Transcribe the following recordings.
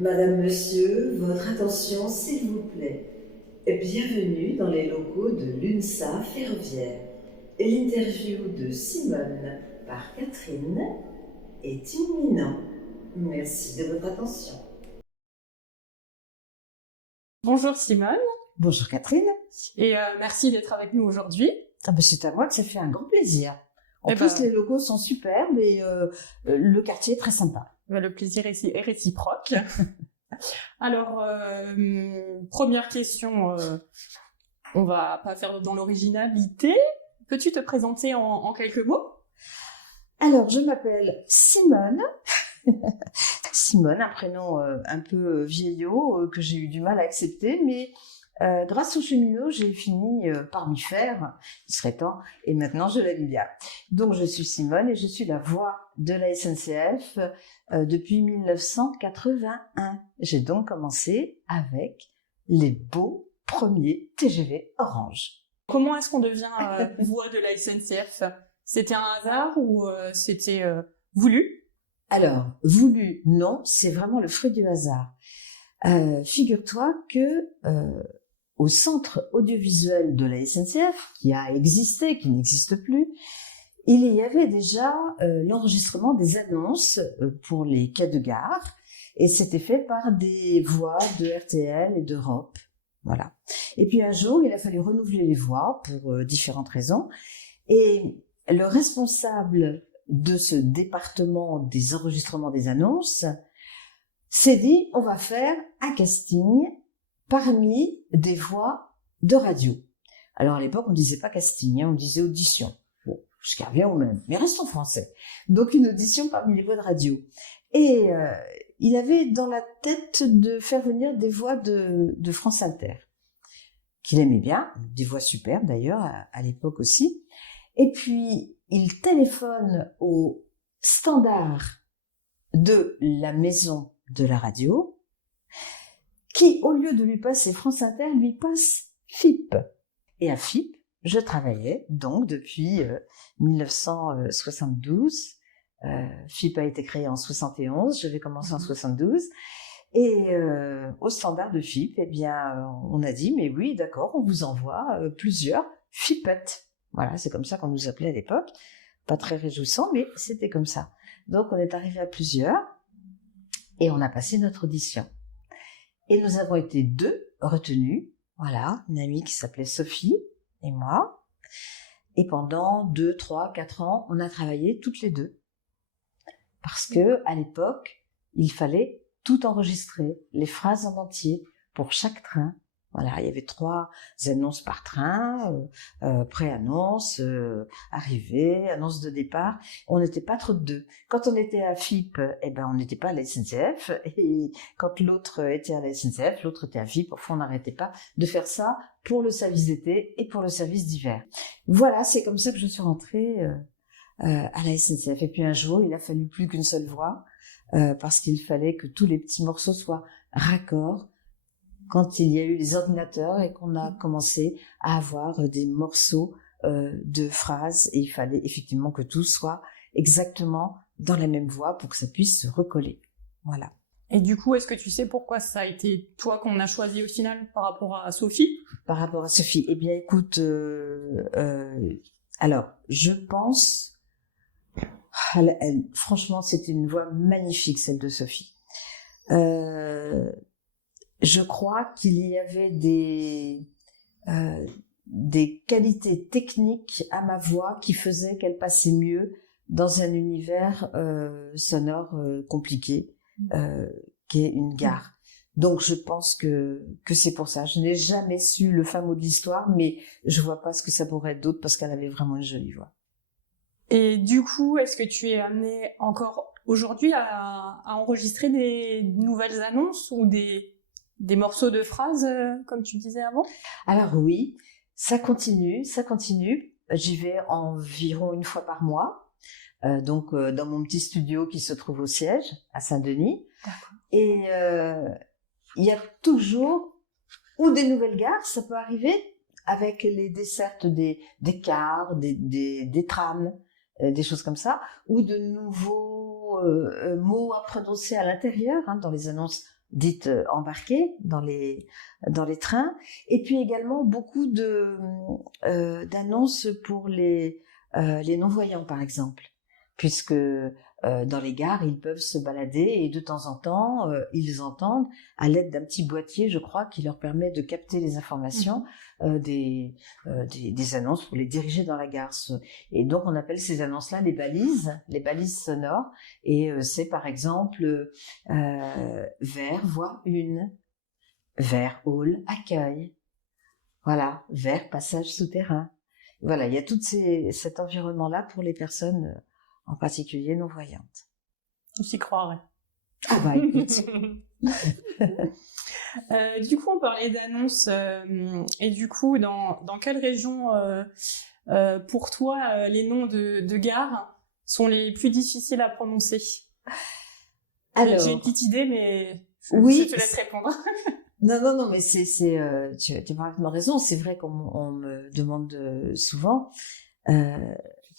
Madame, Monsieur, votre attention s'il vous plaît. Bienvenue dans les locaux de l'UNSA Ferroviaire. L'interview de Simone par Catherine est imminente. Merci de votre attention. Bonjour Simone. Bonjour Catherine. Et merci d'être avec nous aujourd'hui. C'est à moi que ça fait un grand plaisir. En Eh plus, ben, les locaux sont superbes et le quartier est très sympa. le plaisir est réciproque. Alors, première question, on va pas faire dans l'originalité. Peux-tu te présenter en quelques mots? Alors, je m'appelle Simone. Simone, un prénom un peu vieillot que j'ai eu du mal à accepter, mais grâce aux cheminots, j'ai fini par m'y faire, il serait temps, et maintenant je l'aime bien. Donc je suis Simone et je suis la voix de la SNCF depuis 1981. J'ai donc commencé avec les beaux premiers TGV Orange. Comment est-ce qu'on devient voix de la SNCF? C'était un hasard ou c'était voulu? Alors, voulu, non, c'est vraiment le fruit du hasard. Figure-toi que au centre audiovisuel de la SNCF, qui a existé, qui n'existe plus, il y avait déjà l'enregistrement des annonces pour les quais de gare, et c'était fait par des voix de RTL et d'Europe. Voilà. Et puis un jour, il a fallu renouveler les voix pour différentes raisons, et le responsable de ce département des enregistrements des annonces s'est dit, on va faire un casting parmi des voix de radio. Alors à l'époque, on disait pas casting, on disait audition. Bon, ce qui revient au même, mais reste en français. Donc une audition parmi les voix de radio. Et il avait dans la tête de faire venir des voix de France Inter, qu'il aimait bien, des voix superbes d'ailleurs à l'époque aussi. Et puis il téléphone au standard de la maison de la radio, qui, au lieu de lui passer France Inter, lui passe FIP. Et à FIP, je travaillais donc depuis 1972. FIP a été créé en 71, j'avais commencé en 72. Et au standard de FIP, eh bien, on a dit, mais oui, d'accord, on vous envoie plusieurs FIPettes. Voilà, c'est comme ça qu'on nous appelait à l'époque. Pas très réjouissant, mais c'était comme ça. Donc, on est arrivé à plusieurs et on a passé notre audition. Et nous avons été deux retenus. Voilà, une amie qui s'appelait Sophie et moi. Et pendant 2, 3, 4 ans, on a travaillé toutes les deux. Parce que, à l'époque, il fallait tout enregistrer, les phrases en entier pour chaque train. Voilà, il y avait 3 annonces par train, pré-annonce, arrivée, annonce de départ. On n'était pas trop de deux. Quand on était à FIP, eh ben on n'était pas à la SNCF. Et quand l'autre était à la SNCF, l'autre était à FIP. Enfin, on n'arrêtait pas de faire ça pour le service d'été et pour le service d'hiver. Voilà, c'est comme ça que je suis rentrée à la SNCF. Et puis un jour, il a fallu plus qu'une seule voix parce qu'il fallait que tous les petits morceaux soient raccords. Quand il y a eu les ordinateurs et qu'on a commencé à avoir des morceaux de phrases, et il fallait effectivement que tout soit exactement dans la même voix pour que ça puisse se recoller. Voilà. Et du coup, est-ce que tu sais pourquoi ça a été toi qu'on a choisi au final par rapport à Sophie? Par rapport à Sophie, eh bien écoute, alors je pense, franchement c'était une voix magnifique celle de Sophie. Je crois qu'il y avait des qualités techniques à ma voix qui faisaient qu'elle passait mieux dans un univers sonore compliqué qu'est une gare. Donc je pense que c'est pour ça. Je n'ai jamais su le fin mot de l'histoire, mais je vois pas ce que ça pourrait être d'autre parce qu'elle avait vraiment une jolie voix. Et du coup, est-ce que tu es amenée encore aujourd'hui à enregistrer des nouvelles annonces ou des morceaux de phrases, comme tu disais avant? Alors oui, ça continue. J'y vais environ une fois par mois, donc dans mon petit studio qui se trouve au siège, à Saint-Denis. D'accord. Et il y a toujours ou des nouvelles gares, ça peut arriver, avec les dessertes des cars, des trams, des choses comme ça, ou de nouveaux mots à prononcer à l'intérieur, hein, dans les annonces dites embarquées dans les trains, et puis également beaucoup d'annonces pour les non-voyants, par exemple, puisque dans les gares, ils peuvent se balader et de temps en temps, ils entendent, à l'aide d'un petit boîtier, je crois, qui leur permet de capter les informations des annonces pour les diriger dans la gare. Et donc, on appelle ces annonces-là les balises sonores. Et c'est par exemple vers voie 1, vers hall accueil, voilà, vers passage souterrain. Voilà, il y a tout cet environnement-là pour les personnes en particulier non-voyantes. On s'y croirait. Ah bah écoute. Du coup, on parlait d'annonces, et du coup, dans quelle région, pour toi, les noms de gares sont les plus difficiles à prononcer? Alors, j'ai une petite idée, mais je te laisse répondre. Non, mais tu as parfaitement raison. C'est vrai qu'on me demande souvent.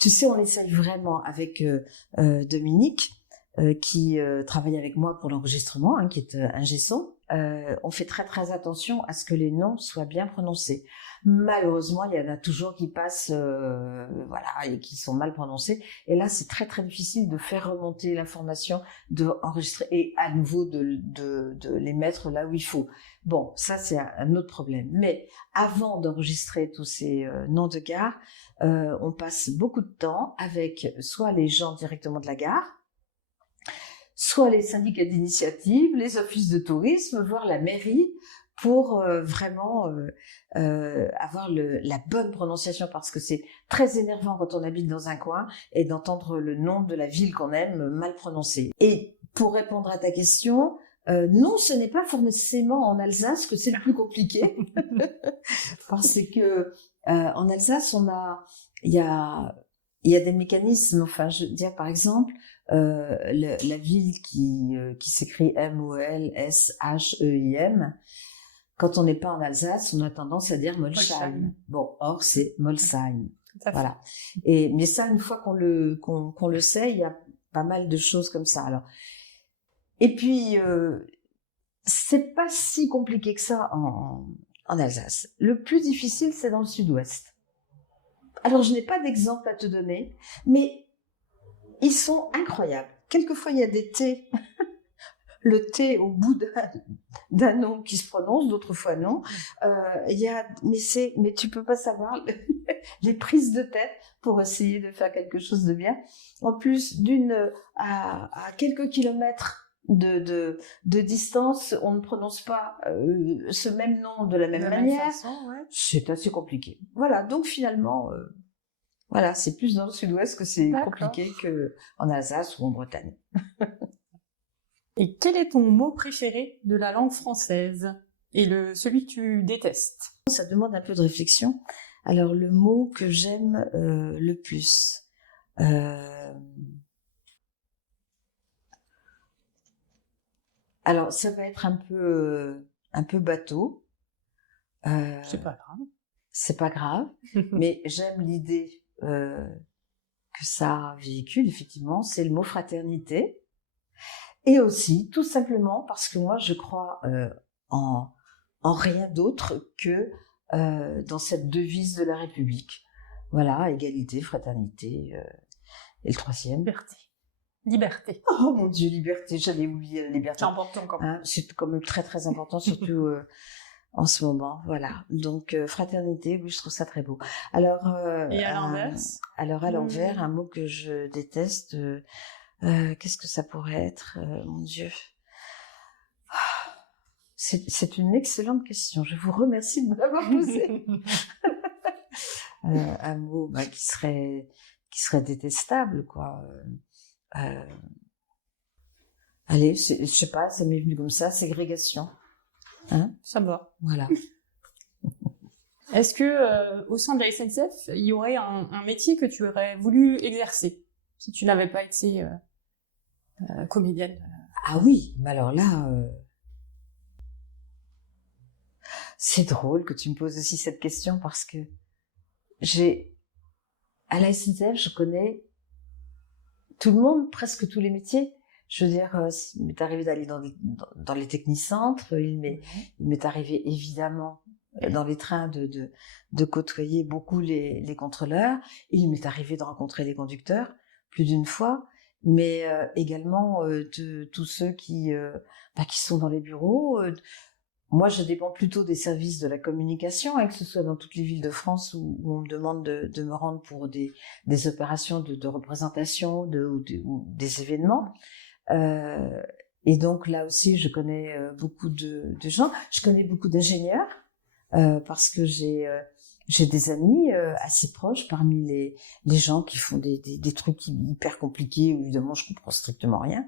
Tu sais, on essaye vraiment avec Dominique, qui travaille avec moi pour l'enregistrement, hein, qui est ingé son. On fait très très attention à ce que les noms soient bien prononcés. Malheureusement, il y en a toujours qui passent, voilà, et qui sont mal prononcés. Et là, c'est très très difficile de faire remonter l'information, de enregistrer et à nouveau de les mettre là où il faut. Bon, ça c'est un autre problème. Mais avant d'enregistrer tous ces noms de gare, on passe beaucoup de temps avec soit les gens directement de la gare, soit les syndicats d'initiative, les offices de tourisme, voire la mairie, pour vraiment avoir la bonne prononciation, parce que c'est très énervant quand on habite dans un coin et d'entendre le nom de la ville qu'on aime mal prononcé. Et pour répondre à ta question, non, ce n'est pas forcément en Alsace que c'est le plus compliqué, parce que en Alsace, il y a des mécanismes. Enfin, je veux dire, par exemple, la ville qui s'écrit Molsheim. Quand on n'est pas en Alsace, on a tendance à dire Molsheim. Bon, or c'est Molsheim. Voilà. Mais ça, une fois qu'on le sait, il y a pas mal de choses comme ça. Alors, et puis c'est pas si compliqué que ça en Alsace. Le plus difficile, c'est dans le sud-ouest. Alors, je n'ai pas d'exemple à te donner, mais ils sont incroyables. Quelquefois, il y a des T, le T au bout d'un nom qui se prononce, d'autres fois non. Mais tu peux pas savoir les prises de tête pour essayer de faire quelque chose de bien. En plus, à quelques kilomètres de distance, on ne prononce pas ce même nom de la même manière. Façon, ouais. C'est assez compliqué. Voilà, donc finalement, voilà, c'est plus dans le sud-ouest que c'est compliqué qu'en Alsace ou en Bretagne. Et quel est ton mot préféré de la langue française? Et celui que tu détestes? Ça demande un peu de réflexion. Alors, le mot que j'aime le plus... Alors, ça va être un peu bateau. C'est pas grave. C'est pas grave, mais j'aime l'idée que ça véhicule, effectivement, c'est le mot fraternité. Et aussi, tout simplement, parce que moi, je crois en rien d'autre que dans cette devise de la République. Voilà, égalité, fraternité, et le troisième. Liberté. Oh mon Dieu, liberté, j'avais oublié la liberté. C'est important quand même. Hein, c'est quand même très très important, surtout en ce moment. Voilà, donc fraternité, oui, je trouve ça très beau. Alors, et à l'inverse? Alors à l'envers, un mot que je déteste... qu'est-ce que ça pourrait être, mon Dieu? C'est une excellente question. Je vous remercie de me l'avoir posée. Un mot qui serait détestable, quoi. Allez, je sais pas, ça m'est venu comme ça, ségrégation. Hein? Ça me va. Voilà. Est-ce que au sein de la SNCF, il y aurait un métier que tu aurais voulu exercer si tu n'avais pas été comédienne? Ah oui, mais alors là, c'est drôle que tu me poses aussi cette question, parce que à la SNCF, je connais tout le monde, presque tous les métiers. Je veux dire, il m'est arrivé d'aller dans les technicentres, il m'est arrivé évidemment dans les trains de côtoyer beaucoup les contrôleurs, il m'est arrivé de rencontrer les conducteurs plus d'une fois, mais également de tous ceux qui sont dans les bureaux. Moi, je dépends plutôt des services de la communication, que ce soit dans toutes les villes de France où on me demande de me rendre pour des opérations de représentation ou des événements. Et donc là aussi, je connais beaucoup de gens. Je connais beaucoup d'ingénieurs parce que j'ai des amis assez proches parmi les gens qui font des trucs hyper compliqués où évidemment je comprends strictement rien.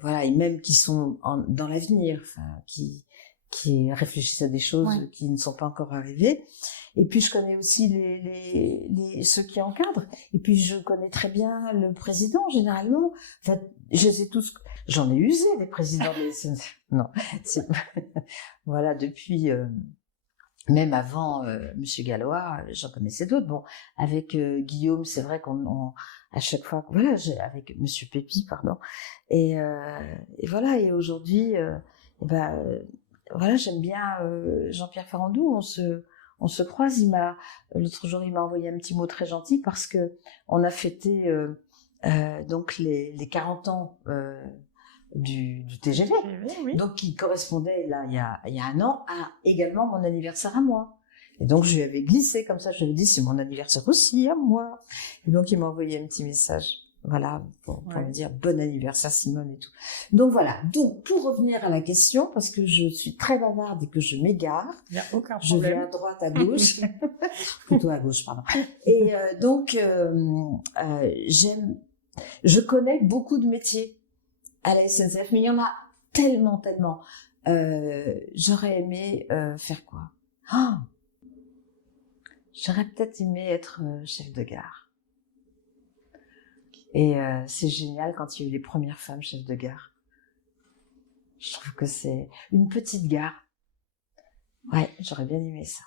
Voilà, et même qui sont dans l'avenir, enfin qui réfléchissent à des choses qui ne sont pas encore arrivées. Et puis je connais aussi ceux qui encadrent. Et puis je connais très bien le président généralement. Enfin, je les ai tous. J'en ai usé des présidents des SNCF. Non, voilà, depuis même avant Monsieur Gallois, j'en connaissais d'autres. Bon, avec Guillaume, c'est vrai qu'on à chaque fois, voilà, avec Monsieur Pépi, pardon. Et voilà. Et aujourd'hui, voilà, j'aime bien Jean-Pierre Farandou. On se croise. L'autre jour, il m'a envoyé un petit mot très gentil parce que on a fêté donc les 40 ans du TGV, oui. Donc qui correspondait là il y a un an à également mon anniversaire à moi. Et donc je lui avais glissé comme ça, je lui avais dit c'est mon anniversaire aussi à moi. Et donc il m'a envoyé un petit message, voilà, pour me dire bon anniversaire Simone et tout. Donc voilà. Donc pour revenir à la question, parce que je suis très bavarde et que je m'égare, il n'y a aucun problème. Je vais à droite, à gauche, plutôt à gauche, pardon. Et donc je connais beaucoup de métiers à la SNCF, mais il y en a tellement. J'aurais aimé faire quoi? J'aurais peut-être aimé être chef de gare. Et c'est génial quand il y a eu les premières femmes chefs de gare. Je trouve que c'est une petite gare. Ouais, j'aurais bien aimé ça.